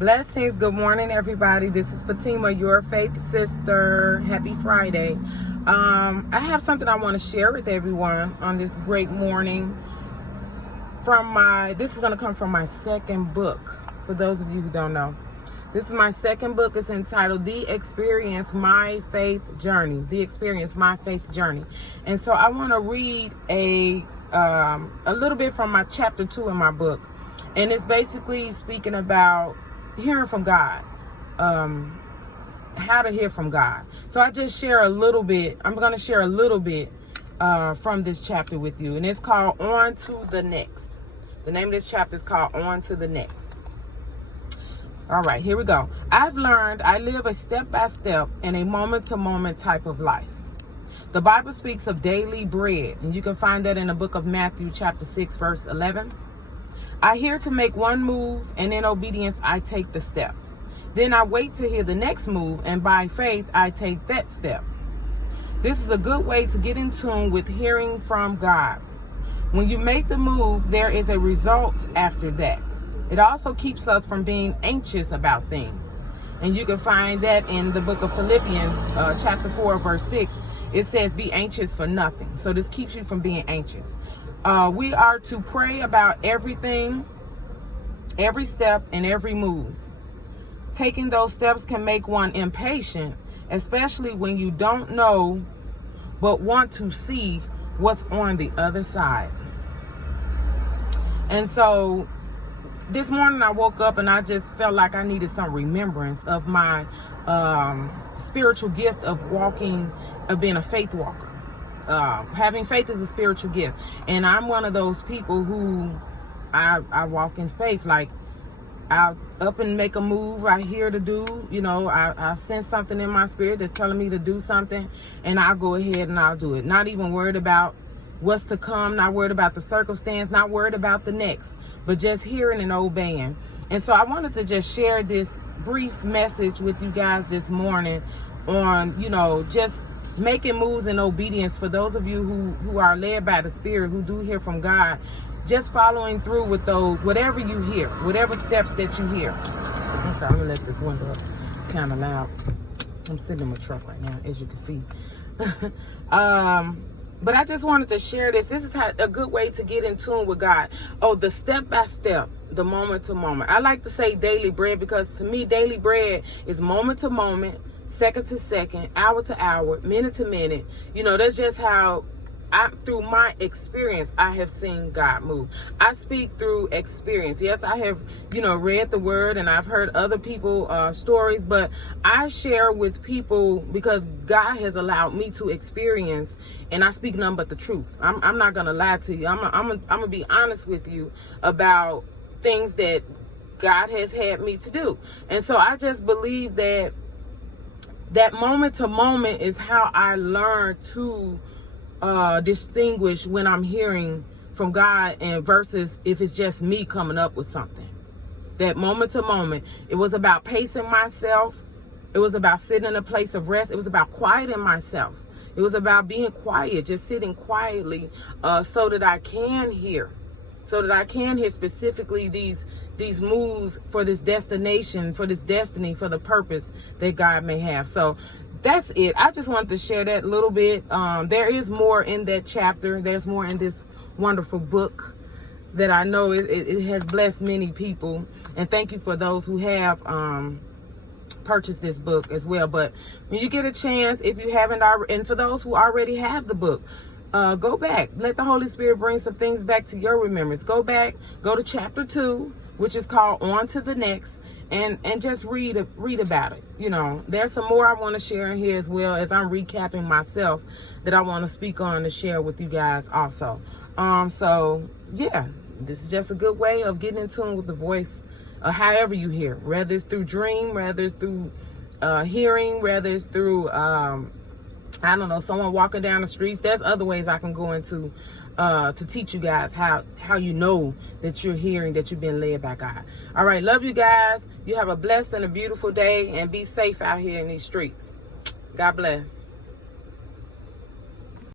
Blessings. Good morning, everybody. This is Fatima, your faith sister. Happy Friday. I have something I want to share with everyone on this great morning. This is going to come from my second book. For those of you who don't know, this is my second book. It's entitled The Experience My Faith Journey. The Experience My Faith Journey. And so I want to read a little bit from my chapter 2 in my book. And it's basically speaking about hearing from God, how to hear from God. So I just share a little bit. I'm going to share a little bit from this chapter with you. And it's called On to the Next. The name of this chapter is called On to the Next. All right, here we go. I've learned I live a step-by-step and a moment-to-moment type of life. The Bible speaks of daily bread, and you can find that in the book of Matthew, chapter 6, verse 11. I hear to make one move, and in obedience, I take the step. Then I wait to hear the next move, and by faith, I take that step. This is a good way to get in tune with hearing from God. When you make the move, there is a result after that. It also keeps us from being anxious about things. And you can find that in the book of Philippians, chapter 4, verse 6. It says, be anxious for nothing. So this keeps you from being anxious. We are to pray about everything, every step, and every move. Taking those steps can make one impatient, especially when you don't know but want to see what's on the other side. And so this morning I woke up and I just felt like I needed some remembrance of my spiritual gift of being a faith walker. Having faith is a spiritual gift, and I'm one of those people who I walk in faith. Like, I'll up and make a move I hear to do, I sense something in my spirit that's telling me to do something, and I'll go ahead and I'll do it. Not even worried about what's to come, not worried about the circumstance, not worried about the next, but just hearing and obeying. And so I wanted to just share this brief message with you guys this morning on, just making moves in obedience. For those of you who are led by the Spirit, who do hear from God, just following through with those, whatever you hear, whatever steps that you hear. I'm sorry, I'm gonna let this window up. It's kind of loud. I'm sitting in my truck right now, as you can see. But I just wanted to share this. This is a good way to get in tune with God. Oh, the step-by-step, the moment-to-moment. I like to say daily bread because to me, daily bread is moment-to-moment, second to second, hour to hour, minute to minute. That's just how through my experience, I have seen God move. I speak through experience. Yes, I have, read the word and I've heard other people's stories, but I share with people because God has allowed me to experience, and I speak nothing but the truth. I'm not going to lie to you. I'm going to be honest with you about things that God has had me to do. And so I just believe that moment to moment is how I learn to distinguish when I'm hearing from God and versus if it's just me coming up with something. That moment to moment, it was about pacing myself. It was about sitting in a place of rest. It was about quieting myself. It was about being quiet, just sitting quietly so that I can hear specifically these moves for this destination, for this destiny, for the purpose that God may have. So that's it. I just wanted to share that little bit. There is more in that chapter. There's more in this wonderful book that I know it has blessed many people. And thank you for those who have purchased this book as well. But when you get a chance, if you haven't already, and for those who already have the book, go back. Let the Holy Spirit bring some things back to your remembrance. Go back, go to chapter 2, which is called On to the Next, and just read about it. There's some more I want to share in here as well, as I'm recapping myself, that I want to speak on to share with you guys also. So yeah, this is just a good way of getting in tune with the voice, however you hear, whether it's through dream, whether it's through hearing, whether it's through someone walking down the streets. There's other ways I can go into to teach you guys how you know that you're hearing, that you've been led by God. All right, love you guys. You have a blessed and a beautiful day, and be safe out here in these streets. God bless.